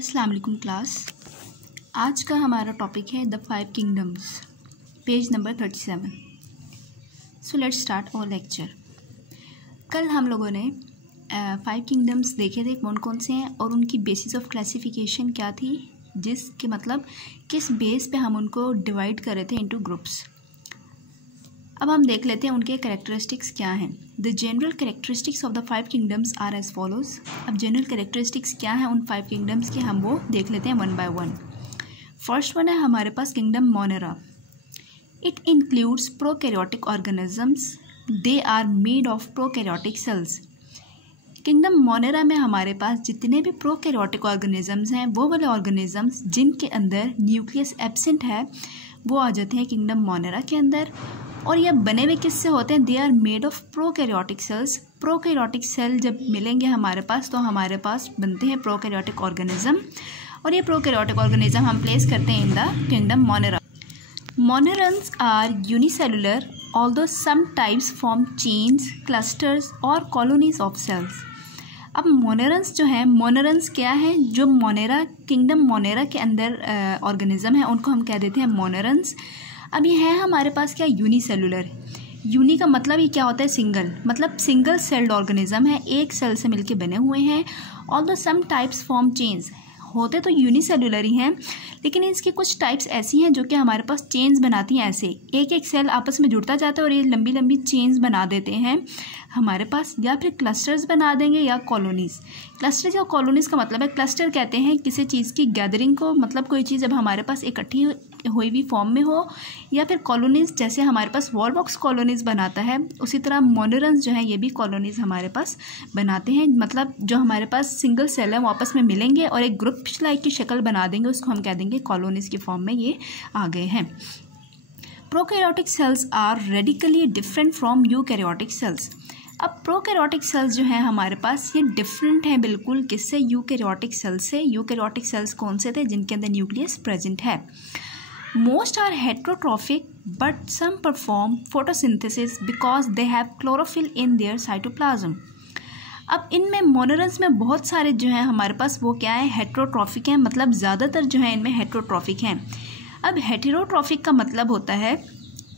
अस्सलाम वालेकुम क्लास। आज का हमारा टॉपिक है the 5 kingdoms, page number 37। So let's start our lecture. कल हम लोगों ने 5 किंगडम्स देखे थे, कौन कौन से हैं और उनकी बेसिस ऑफ क्लासिफिकेशन क्या थी, जिसके मतलब किस बेस पे हम उनको डिवाइड कर रहे थे इनटू ग्रुप्स। अब हम देख लेते हैं उनके कैरेक्टरिस्टिक्स क्या हैं। The general characteristics of the 5 kingdoms are as follows. अब जनरल कैरेक्टरिस्टिक्स क्या हैं उन 5 किंगडम्स के, हम वो देख लेते हैं one by one. First one है हमारे पास kingdom Monera. It includes prokaryotic organisms, they are made of prokaryotic cells. Kingdom Monera में हमारे पास जितने भी प्रोकैरियोटिक ऑर्गेनिजम्स हैं, वो वाले ऑर्गेनिजम्स जिनके अंदर न्यूक्लियस एब्सेंट है, वो आ जाते हैं किंगडम मोनेरा के अंदर। और ये बने हुए किससे होते हैं? They are made of prokaryotic cells. Prokaryotic cell जब मिलेंगे हमारे पास, तो हमारे पास बनते हैं प्रोकैरियोटिक ऑर्गेनिज्म, और ये प्रोकैरियोटिक ऑर्गेनिज्म हम प्लेस करते हैं in the kingdom Monera. Monerans are unicellular, although some types form chains, clusters और कॉलोनीज ऑफ सेल्स। अब मोनेरन्स जो है, मोनेरन्स क्या है? जो मोनेरा किंगडम मोनेरा के अंदर ऑर्गेनिज्म है, उनको हम कह देते हैं मोनेरन्स। अब ये है हमारे पास क्या? यूनिसेलुलर। यूनी का मतलब ही क्या होता है? सिंगल, मतलब सिंगल सेल्ड ऑर्गेनिज्म है, एक सेल से मिलके बने हुए हैं। Although some types form chains, होते तो यूनिसेलुलर ही हैं, लेकिन इसकी कुछ टाइप्स ऐसी हैं जो कि हमारे पास चेन्स बनाती हैं। ऐसे एक एक सेल आपस में जुड़ता जाता है और ये लंबी लंबी चेन्स बना देते हैं हमारे पास, या फिर क्लस्टर्स बना देंगे या कॉलोनीज़। क्लस्टर्स या कॉलोनीज़ का मतलब है, क्लस्टर कहते हैं किसी चीज़ की गैदरिंग को, मतलब कोई चीज़ जब हमारे पास इकट्ठी हुई हुई फॉर्म में हो, या फिर कॉलोनीज़ जैसे हमारे पास वॉलबॉक्स कॉलोनीज़ बनाता है, उसी तरह मोनेरन्स जो है ये भी कॉलोनीज़ हमारे पास बनाते हैं। मतलब जो हमारे पास सिंगल सेल है वो आपस में मिलेंगे और एक ग्रुप लाइक की शक्ल बना देंगे, उसको हम कह देंगे कॉलोनीज़ की फॉर्म में ये आ गए हैं। Prokaryotic cells are radically different from eukaryotic cells. अब प्रोकैरियोटिक सेल्स जो हैं हमारे पास, ये डिफरेंट हैं बिल्कुल किससे? यूकैरियोटिक सेल्स से। यूकैरियोटिक सेल्स कौन से थे? जिनके अंदर न्यूक्लियस प्रेजेंट है। Most are heterotrophic, but some perform photosynthesis because they have chlorophyll in their cytoplasm. अब इनमें मोनेरन्स में बहुत सारे जो हैं हमारे पास, वो क्या है? हेटेरोट्रॉफिक हैं, मतलब ज़्यादातर जो है इनमें हेटेरोट्रॉफिक हैं। अब हेटेरोट्रॉफिक का मतलब होता है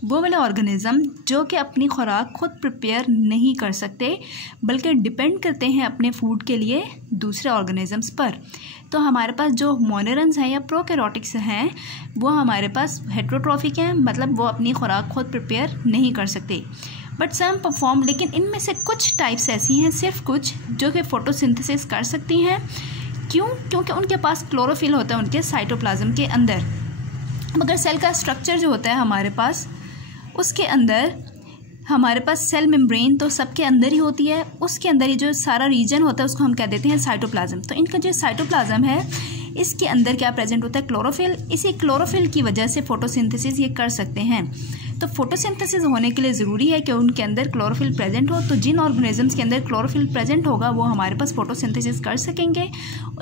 वो वाले ऑर्गेनिज़म जो कि अपनी खुराक खुद प्रिपेयर नहीं कर सकते, बल्कि डिपेंड करते हैं अपने फूड के लिए दूसरे ऑर्गेनिजम्स पर। तो हमारे पास जो मोनेरन्स हैं या प्रोकैरियोटिक्स हैं, वो हमारे पास हेटेरोट्रॉफिक हैं, मतलब वो अपनी खुराक खुद प्रिपेयर नहीं कर सकते। बट सम परफॉर्म, लेकिन इनमें से कुछ टाइप्स ऐसी हैं, सिर्फ कुछ, जो कि फोटोसिंथेसिस कर सकती हैं। क्यों? क्योंकि उनके पास क्लोरोफिल होता है उनके साइटोप्लाज्म के अंदर। मगर सेल का स्ट्रक्चर जो होता है हमारे पास, उसके अंदर हमारे पास सेल मेम्ब्रेन तो सबके अंदर ही होती है, उसके अंदर ही जो सारा रीजन होता है उसको हम कह देते हैं साइटोप्लाज्म। तो इनका जो साइटोप्लाज्म है, इसके अंदर क्या प्रेजेंट होता है? क्लोरोफिल। इसी क्लोरोफिल की वजह से फोटोसिंथेसिस ये कर सकते हैं। तो फोटोसिंथेसिस होने के लिए ज़रूरी है कि उनके अंदर क्लोरोफिल प्रेजेंट हो। तो जिन ऑर्गेनिजम्स के अंदर क्लोरोफिल प्रेजेंट होगा वो हमारे पास फोटोसिंथेसिस कर सकेंगे।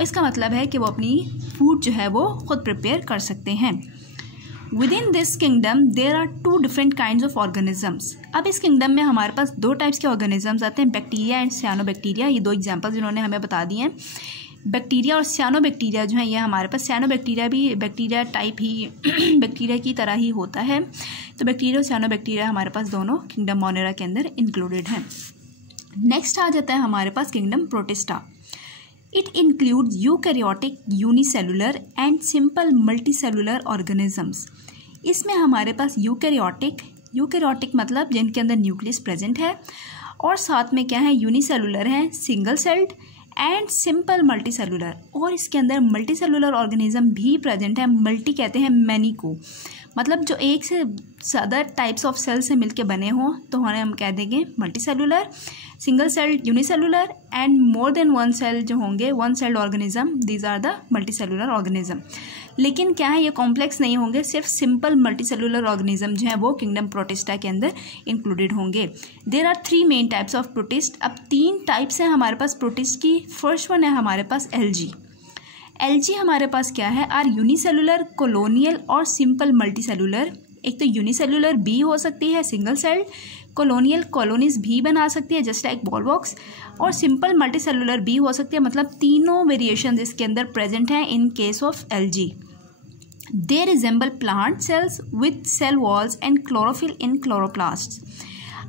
इसका मतलब है कि वो अपनी फूड जो है वो खुद प्रिपेयर कर सकते हैं। Within this kingdom there are 2 different kinds of organisms. अब इस किंगडम में हमारे पास 2 टाइप्स के ऑर्गेनिजम्स आते हैं, बैक्टीरिया एंड सियानोबैक्टीरिया। ये 2 एग्जांपल्स इन्होंने हमें बता दिए हैं। बैक्टीरिया और सियानोबैक्टीरिया जो है ये हमारे पास, सियानोबैक्टीरिया भी बैक्टीरिया टाइप ही बैक्टीरिया की तरह ही होता है। तो बैक्टीरिया और सियानोबैक्टीरिया हमारे पास दोनों किंगडम मोनेरा के अंदर इंक्लूडेड हैं। नेक्स्ट आ जाता है हमारे पास kingdom Protista. It includes eukaryotic, unicellular and simple multicellular organisms. इसमें हमारे पास यूकैरियोटिक मतलब जिनके अंदर न्यूक्लियस प्रेजेंट है, और साथ में क्या है? यूनिसेलुलर है, single celled and simple multicellular, और इसके अंदर मल्टीसेलुलर ऑर्गेनिज्म भी प्रेजेंट है। मल्टी कहते हैं मैनी को, मतलब जो एक से ज़्यादा टाइप्स ऑफ सेल से मिलके बने हों, तो उन्हें हम कह देंगे multicellular. Single celled, unicellular and more than one cell जो होंगे, one celled organism, these are the multicellular organism. लेकिन क्या है? ये कॉम्प्लेक्स नहीं होंगे, सिर्फ सिंपल मल्टीसेलुलर ऑर्गेनिज्म जो है वो किंगडम प्रोटिस्टा के अंदर इंक्लूडेड होंगे। There are 3 main types of protist. अब 3 टाइप्स हैं हमारे पास प्रोटिस्ट की। फर्स्ट वन है हमारे पास एलजी। एलजी हमारे पास क्या है? आर यूनिसेलुलर, कॉलोनियल और सिंपल मल्टीसेलुलर। एक तो यूनिसेलुलर बी हो सकती है सिंगल सेल्ड, कॉलोनियल कॉलोनीज भी बना सकती है जस्ट लाइक बॉल बॉक्स, और सिंपल मल्टी सेलुलर भी हो सकती है। मतलब तीनों वेरिएशन इसके अंदर प्रेजेंट हैं in case of algae. They resemble plant cells with cell walls and chlorophyll in chloroplast.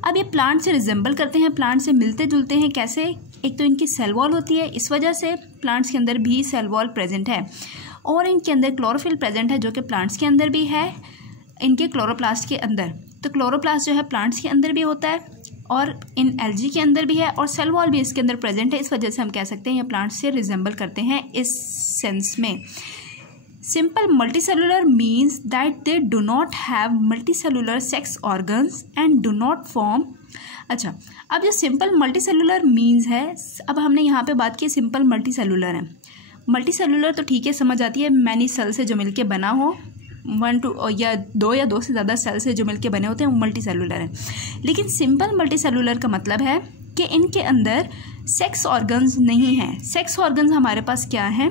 अब ये प्लांट से रिजेंबल करते हैं, प्लांट से मिलते जुलते हैं। कैसे? एक तो इनकी सेल वॉल होती है, इस वजह से प्लांट्स के अंदर भी सेल वॉल प्रेजेंट है, और इनके अंदर क्लोरोफिल प्रेजेंट है जो कि प्लांट्स के अंदर भी है इनके क्लोरोप्लास्ट के अंदर। तो क्लोरोप्लास्ट जो है प्लांट्स के अंदर भी होता है और इन एल्गी के अंदर भी है, और सेल वॉल भी इसके अंदर प्रेजेंट है। इस वजह से हम कह सकते हैं ये प्लांट्स से रिजेंबल करते हैं इस सेंस में। Simple multicellular means that they do not have multicellular sex organs and do not form। अच्छा, अब जो सिंपल मल्टीसेलुलर मीन्स है, अब हमने यहाँ पे बात की सिंपल मल्टीसेलुलर है। मल्टीसेलुलर तो ठीक है, समझ आती है, मैनी सेल से जो मिलके बना हो, 1 2 या 2 से ज़्यादा सेल से जो मिलके बने होते हैं वो मल्टीसेलुलर है। लेकिन सिंपल मल्टीसेलुलर का मतलब है कि इनके अंदर सेक्स ऑर्गन्स नहीं हैं। सेक्स ऑर्गन्स हमारे पास क्या हैं?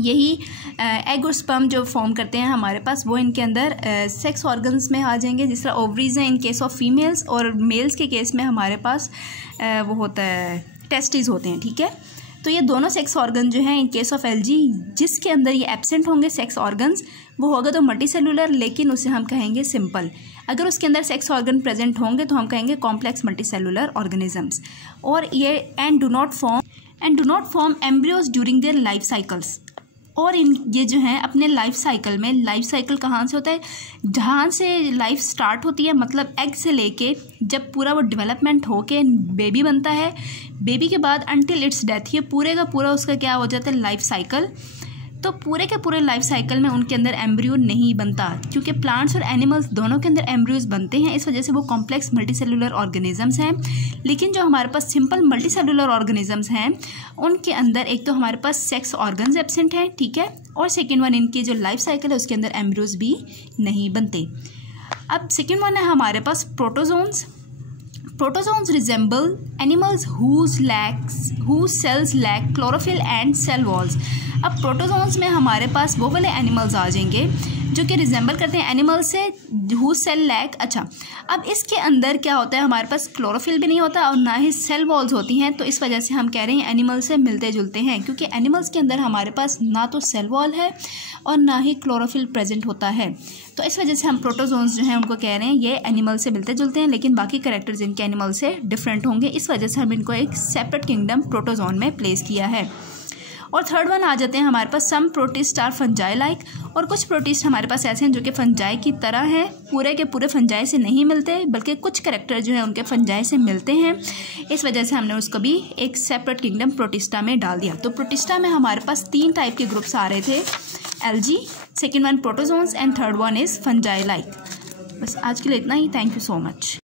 यही एग और स्पर्म जो फॉर्म करते हैं हमारे पास, वो इनके अंदर सेक्स ऑर्गन्स में आ जाएंगे। जिस तरह ओवरीज हैं इन केस ऑफ फीमेल्स, और मेल्स के केस में हमारे पास वो होता है टेस्टिस होते हैं। ठीक है, तो ये दोनों सेक्स ऑर्गन जो हैं इन केस ऑफ एल्गी, जिसके अंदर ये एब्सेंट होंगे सेक्स ऑर्गन्स, वो होगा तो मल्टीसेलुलर, लेकिन उसे हम कहेंगे सिंपल। अगर उसके अंदर सेक्स ऑर्गन प्रेजेंट होंगे तो हम कहेंगे कॉम्प्लेक्स मल्टीसेलुलर ऑर्गेनिजम्स। और ये and do not form embryos during their life cycles. और ये जो हैं अपने लाइफ साइकिल में, लाइफ साइकिल कहाँ से होता है? जहाँ से लाइफ स्टार्ट होती है, मतलब एग से लेके जब पूरा वो डेवलपमेंट होके बेबी बनता है, बेबी के बाद अनटिल इट्स डेथ, ये पूरे का पूरा उसका क्या हो जाता है? Life cycle. तो पूरे के पूरे लाइफ साइकिल में उनके अंदर एम्ब्रियो नहीं बनता, क्योंकि प्लांट्स और एनिमल्स दोनों के अंदर एम्ब्रियोज बनते हैं, इस वजह से वो कॉम्प्लेक्स मल्टीसेलुलर ऑर्गेनिजम्स हैं। लेकिन जो हमारे पास सिंपल मल्टीसेलुलर ऑर्गेनिजम्स हैं, उनके अंदर एक तो हमारे पास सेक्स ऑर्गन्स एब्सेंट हैं, ठीक है, और सेकेंड वन इनकी जो लाइफ साइकिल है उसके अंदर एम्ब्रियोज भी नहीं बनते। अब सेकेंड वन है हमारे पास protozoans. Protozoans resemble animals whose cells lack chlorophyll and cell walls। अब प्रोटोजोन्स में हमारे पास वो वाले एनिमल्स आ जाएंगे जो कि रिजेंबल करते हैं एनिमल से whose cell lack। अच्छा, अब इसके अंदर क्या होता है? हमारे पास क्लोरोफिल भी नहीं होता और ना ही सेल वॉल्स होती हैं, तो इस वजह से हम कह रहे हैं एनिमल से मिलते जुलते हैं, क्योंकि एनिमल्स के अंदर हमारे पास ना तो सेल वॉल है और ना ही क्लोरोफिल प्रेजेंट होता है। तो इस वजह से हम प्रोटोजोन्स जो हैं उनको कह रहे हैं ये एनिमल से मिलते जुलते हैं, लेकिन बाकी कैरेक्टर्स इनके एनिमल से डिफरेंट होंगे। इस वजह से हम इनको एक सेपरेट किंगडम प्रोटोजोन में प्लेस किया है। और थर्ड वन आ जाते हैं हमारे पास सम प्रोटिस्ट आर फंजाई लाइक। और कुछ प्रोटिस्ट हमारे पास ऐसे हैं जो कि फंजाई की तरह हैं, पूरे के पूरे फंजाई से नहीं मिलते, बल्कि कुछ कैरेक्टर जो है उनके फंजाई से मिलते हैं। इस वजह से हमने उसको भी एक सेपरेट किंगडम प्रोटिस्टा में डाल दिया। तो प्रोटिस्टा में हमारे पास 3 टाइप के ग्रुप्स आ रहे थे, algae, second one protozoans and third one is fungi like. बस आज के लिए इतना ही। Thank you so much.